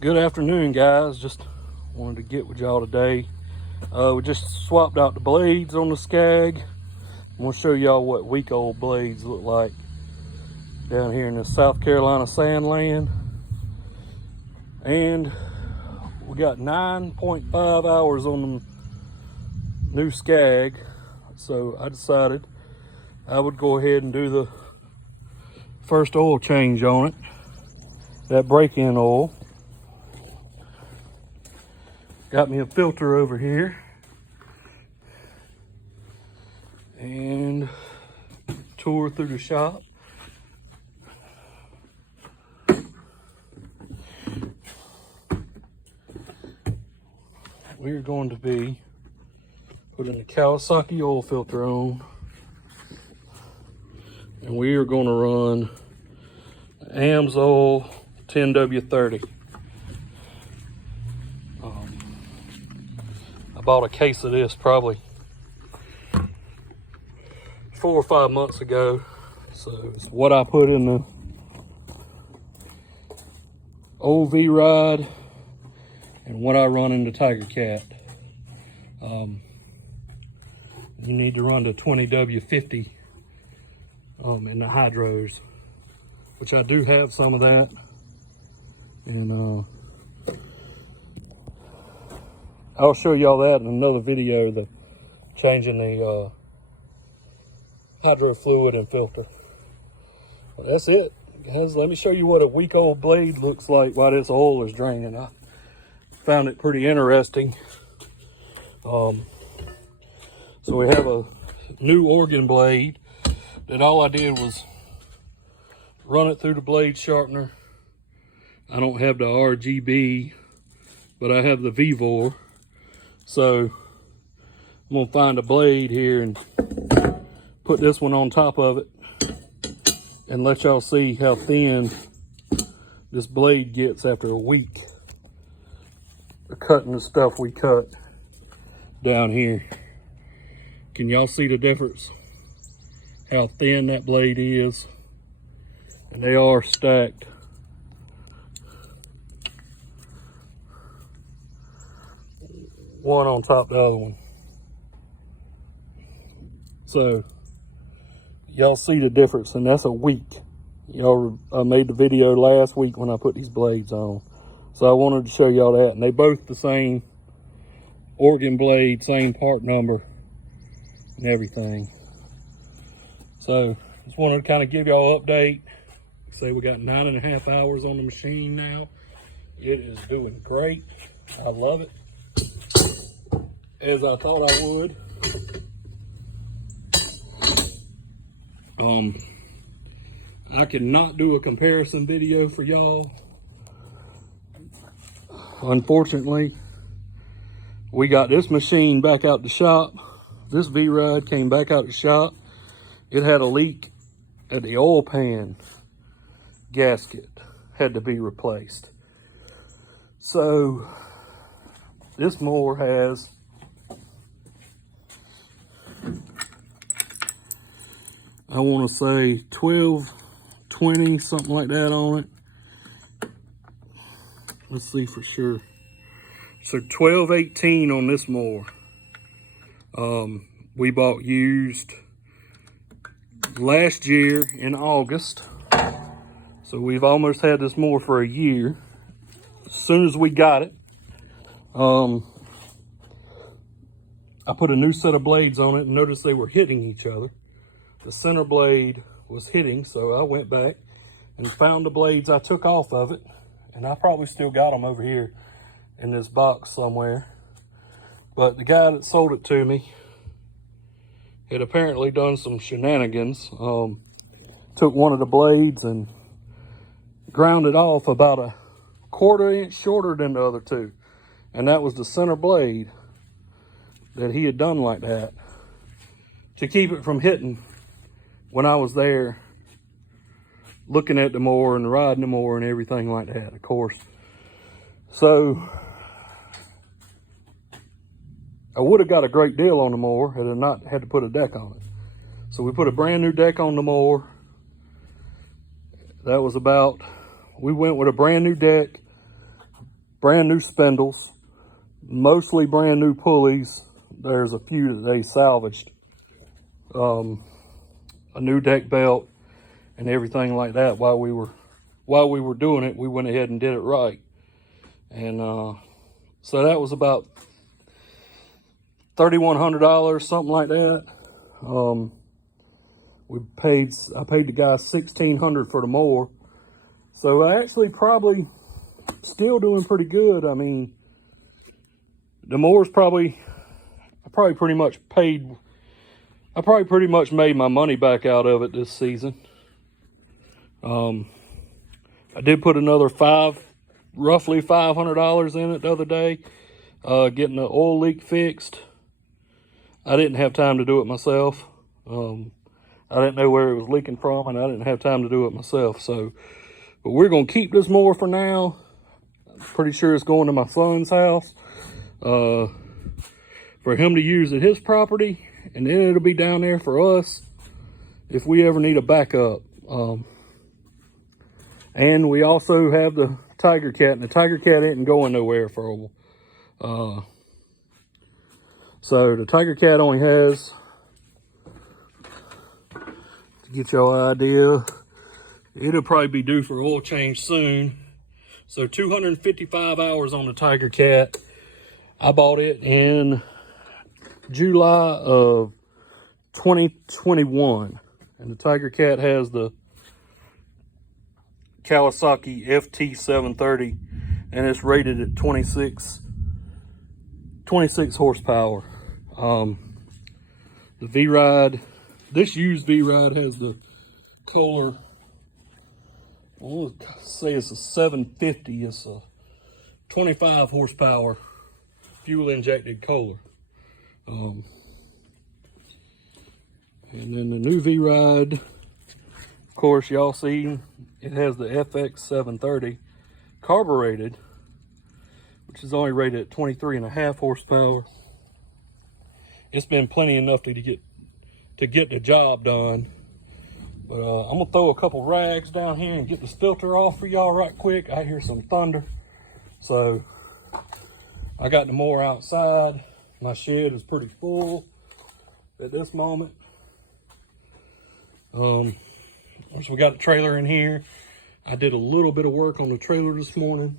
Good afternoon, guys. Just wanted to get with y'all today. We just swapped out the blades on the Skag. I'm gonna show y'all what week-old blades look like down here in the South Carolina sand land. And we got 9.5 hours on the new Skag, so I decided I would go ahead and do the first oil change on it, that break-in oil. Got me a filter over here and tour through the shop. We're going to be putting the Kawasaki oil filter on, and we are going to run Amsoil 10W30. I bought a case of this probably 4 or 5 months ago, so it's what I put in the old V-Rod and what I run in the Tiger Cat. You need to run the 20W50 in the hydros, which I do have some of that, and I'll show y'all that in another video, the changing the hydro fluid and filter. But that's it, guys. Let me show you what a week-old blade looks like while this oil is draining. I found it pretty interesting. So we have a new organ blade that all I did was run it through the blade sharpener. I don't have the RGB, but I have the VVOR. So I'm gonna find a blade here and put this one on top of it and let y'all see how thin this blade gets after a week of cutting the stuff we cut down here. Can y'all see the difference? How thin that blade is? And they are stacked. One on top of the other one. So y'all see the difference, and that's a week. Y'all made the video last week when I put these blades on, so I wanted to show y'all that. And they both the same organ blade, same part number and everything. So just wanted to kind of give y'all an update. Say we got 9.5 hours on the machine now. It is doing great. I love it, as I thought I would. I cannot do a comparison video for y'all. Unfortunately, we got this machine back out the shop. This V-Rod came back out the shop. It had a leak at the oil pan gasket, had to be replaced. So this mower has I want to say 12, 20, something like that on it. Let's see for sure. So 12, 18 on this mower. We bought used last year in August. So we've almost had this mower for a year. As soon as we got it, I put a new set of blades on it and noticed they were hitting each other. The center blade was hitting, so I went back and found the blades I took off of it, and I probably still got them over here in this box somewhere. But the guy that sold it to me had apparently done some shenanigans. Took one of the blades and ground it off about a 1/4 inch shorter than the other two, and that was the center blade that he had done like that to keep it from hitting when I was there looking at the mower and riding the mower and everything like that, of course. So I would have got a great deal on the mower had I not had to put a deck on it. So we put a brand new deck on the mower. That was about, we went with a brand new deck, brand new spindles, mostly brand new pulleys. There's a few that they salvaged. A new deck belt and everything like that. While we were doing it, we went ahead and did it right. And so that was about $3,100, something like that. I paid the guy $1,600 for the mower. So I actually probably still doing pretty good. I mean, the mower's I probably pretty much made my money back out of it this season. I did put another roughly $500 in it the other day, getting the oil leak fixed. I didn't have time to do it myself. I didn't know where it was leaking from, and I didn't have time to do it myself. So, but we're gonna keep this mower for now. I'm pretty sure it's going to my son's house for him to use at his property, and then it'll be down there for us if we ever need a backup. And we also have the Tiger Cat, and the Tiger Cat isn't going nowhere for a while. So the Tiger Cat only has, to get y'all an idea, it'll probably be due for oil change soon. So 255 hours on the Tiger Cat. I bought it in July of 2021. And the Tiger Cat has the Kawasaki FT730, and it's rated at 26 horsepower. The V-Ride, this used V-Ride has the Kohler, I'll say it's a 750. It's a 25 horsepower fuel injected Kohler. And then the new V-Ride, of course, y'all see it has the FX730 carbureted, which is only rated at 23.5 horsepower. It's been plenty enough to get the job done. But I'm gonna throw a couple rags down here and get this filter off for y'all right quick. I hear some thunder. So I got the mower outside. My shed is pretty full at this moment. So we got a trailer in here. I did a little bit of work on the trailer this morning.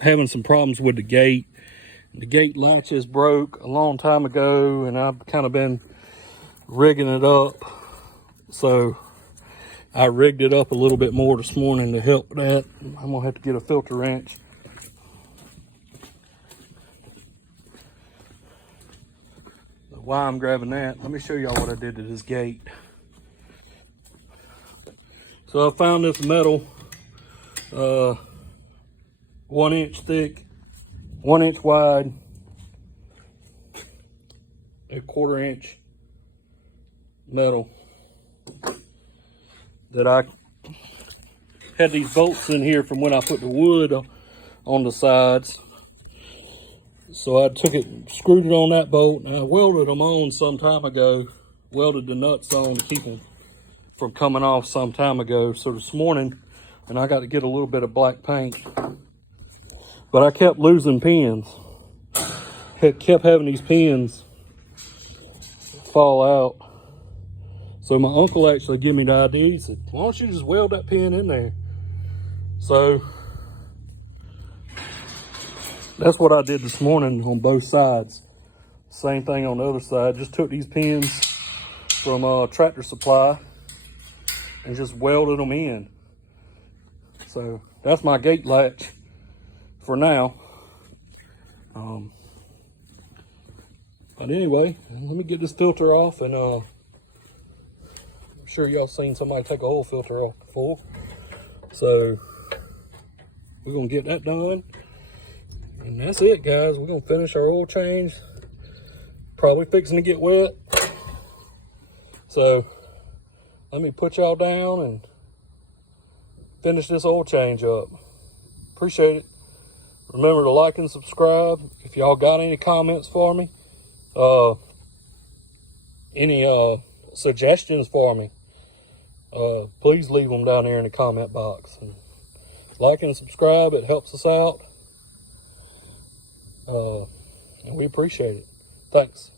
Having some problems with the gate. The gate latches broke a long time ago, and I've kind of been rigging it up. So I rigged it up a little bit more this morning to help that. I'm gonna have to get a filter wrench. While I'm grabbing that, let me show y'all what I did to this gate. So I found this metal, 1 inch thick, 1 inch wide, a 1/4 inch metal that I had these bolts in here from when I put the wood on the sides. So I took it and screwed it on that bolt, and I welded them on some time ago, welded the nuts on to keep them from coming off some time ago. So this morning, and I got to get a little bit of black paint, but I kept losing pins. Kept having these pins fall out. So my uncle actually gave me the idea. He said, why don't you just weld that pin in there? So that's what I did this morning on both sides. Same thing on the other side. Just took these pins from Tractor Supply and just welded them in. So that's my gate latch for now. But anyway, let me get this filter off, and I'm sure y'all seen somebody take a oil filter off before. So we're gonna get that done. And that's it, guys. We're gonna finish our oil change. Probably fixing to get wet. So let me put y'all down and finish this oil change up. Appreciate it. Remember to like and subscribe. If y'all got any comments for me, any suggestions for me, please leave them down there in the comment box. And like and subscribe, it helps us out. And we appreciate it. Thanks.